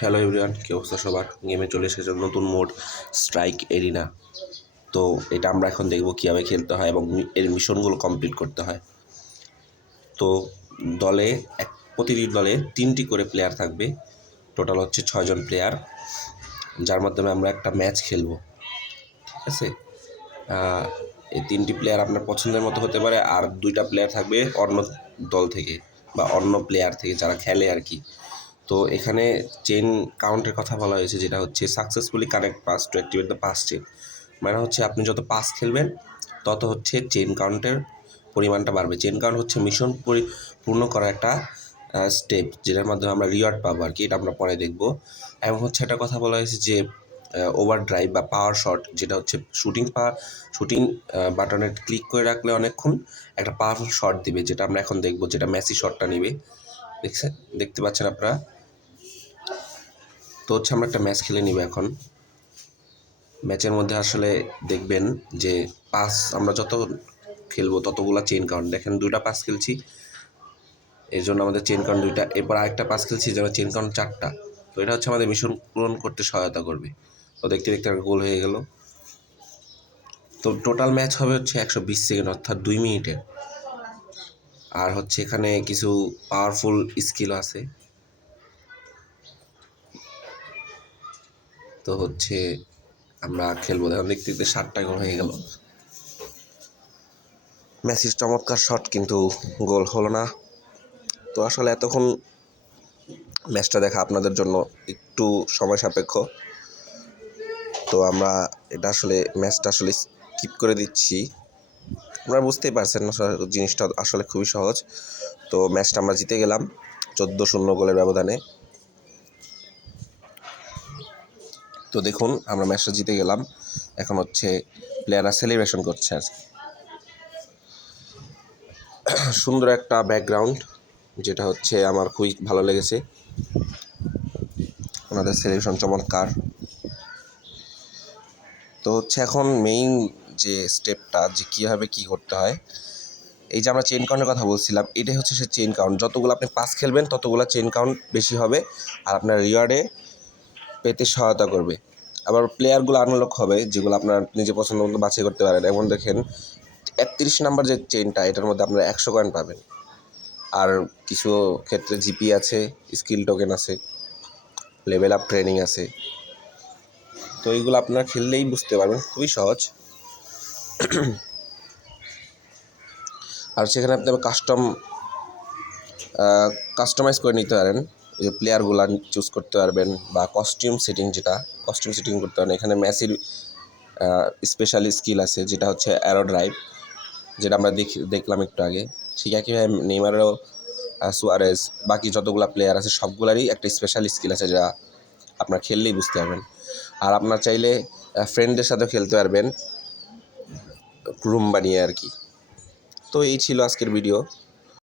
Hello everyone, কী অবস্থা সবার? গেমে চলে এসেছে নতুন মোড স্ট্রাইক এরিনা। তো এটা আমরা এখন দেখব কীভাবে খেলতে হয় এবং এর মিশনগুলো কমপ্লিট করতে হয়। তো দলে প্রতিটি দলে 3টি করে প্লেয়ার থাকবে। টোটাল হচ্ছে 6 জন প্লেয়ার, যার মাধ্যমে আমরা একটা ম্যাচ খেলবো। ঠিক আছে, এই 3টি প্লেয়ার আপনার পছন্দের মতো হতে পারে, আর 2টা প্লেয়ার থাকবে অন্য দল থেকে বা অন্য প্লেয়ার থেকে যারা খেলে আর কি। তো এখানে চেন কাউন্টের কথা বলা হয়েছে, যেটা হচ্ছে successfully connect pass to activate the pass chain. মানে হচ্ছে আপনি যত পাস খেলবেন তত হচ্ছে চেন কাউন্টের পরিমাণটা বাড়বে। চেন কাউন্ট হচ্ছে মিশন পূর্ণ করা একটা স্টেপ, যেটার মাধ্যমে আমরা রিওয়ার্ড পাবো আর কি। এটা আমরা পরে দেখব। এবং হচ্ছে একটা কথা বলা হয়েছে যে ওভার ড্রাইভ বা পাওয়ার শট, যেটা হচ্ছে শুটিং বাটনে ক্লিক করে রাখলে অনেকক্ষণ একটা পাওয়ারফুল শট দিবে, যেটা আমরা এখন দেখব, যেটা মেসি শটটা নিবে। দেখতে পাচ্ছেন আপনারা। তো হচ্ছে আমরা একটা ম্যাচ খেলে নিব এখন। ম্যাচের মধ্যে আসলে দেখবেন যে পাস আমরা যত খেলবো ততগুলা চেইন কাউন্ট। দেখেন 2টা পাস খেলছি, এর জন্য আমাদের চেইন কাউন্ট 2টা। এরপর আরেকটা পাস খেলছি, যেন চেইন কাউন্ট 4টা। তো এটা হচ্ছে আমাদের মিশন পূরণ করতে সহায়তা করবে। তো দেখতে দেখতে একটা গোল হয়ে গেল। তো টোটাল ম্যাচ হবে হচ্ছে 120 সেকেন্ড, অর্থাৎ 2 মিনিটের। আর হচ্ছে এখানে কিছু পাওয়ারফুল স্কিল আছে। তো হচ্ছে আমরা খেলবো। দেখুন দেখতে দেখতে 7টা গোল হয়ে গেল। মেসির চমৎকার শট, কিন্তু গোল হলো না। তো আসলে এতক্ষণ ম্যাচটা দেখা আপনাদের জন্য একটু সময় সাপেক্ষ। তো আমরা ম্যাচটা আসলে স্কিপ করে দিচ্ছি। আপনারা বুঝতেই পারছেন জিনিসটা আসলে খুবই সহজ। তো ম্যাচটা আমরা জিতে গেলাম 14-0 গোলের ব্যবধানে। তো দেখুন আমরা ম্যাচটা জিতে গেলাম। এখন হচ্ছে প্লেয়াররা সেলিব্রেশন করছে। আজকে সুন্দর একটা ব্যাকগ্রাউন্ড, যেটা হচ্ছে আমার খুবই ভালো লেগেছে। ওনাদের সেলিব্রেশন চমৎকার। তো হচ্ছে এখন মেইন যে স্টেপটা, যে কীভাবে কী করতে হয়, এই যে আমরা চেইন কাউন্টের কথা বলছিলাম, এটাই হচ্ছে সে চেইন কাউন্ট। যতগুলো আপনি পাস খেলবেন ততগুলো চেইন কাউন্ট বেশি হবে, আর আপনার রিওয়ার্ডে পেতে সহায়তা করবে। আবার প্লেয়ারগুলো আনলক হবে, যেগুলো আপনার নিজে পছন্দ মতো বাছাই করতে পারেন। এমন দেখেন 31 নাম্বার যে চেইনটা, এটার মধ্যে আপনারা 100 কয়েন পাবেন। আর কিছু ক্ষেত্রে জিপি আছে, স্কিল টোকেন আছে, লেভেল আপ ট্রেনিং আছে। তো এইগুলো আপনারা খেললেই বুঝতে পারবেন, খুবই সহজ। আর সেখানে আপনি কাস্টমাইজ করে নিতে পারেন, যে প্লেয়ারগুলো চুজ করতে পারবেন, বা কস্টিউম সেটিং করতে পারেন। এখানে মেসির স্পেশাল স্কিল আছে, যেটা হচ্ছে অ্যারো ড্রাইভ, যেটা আমরা দেখলাম একটু আগে। ঠিক একইভাবে নেইমারেরও, সুয়ারেজ, বাকি যতগুলো প্লেয়ার আছে সবগুলারই একটা স্পেশাল স্কিল আছে, যা আপনার খেললেই বুঝতে পারবেন। আর আপনার চাইলে ফ্রেন্ডদের সাথেও খেলতে পারবেন, রুম বানিয়ে আর কি। তো এই ছিল আজকের ভিডিও।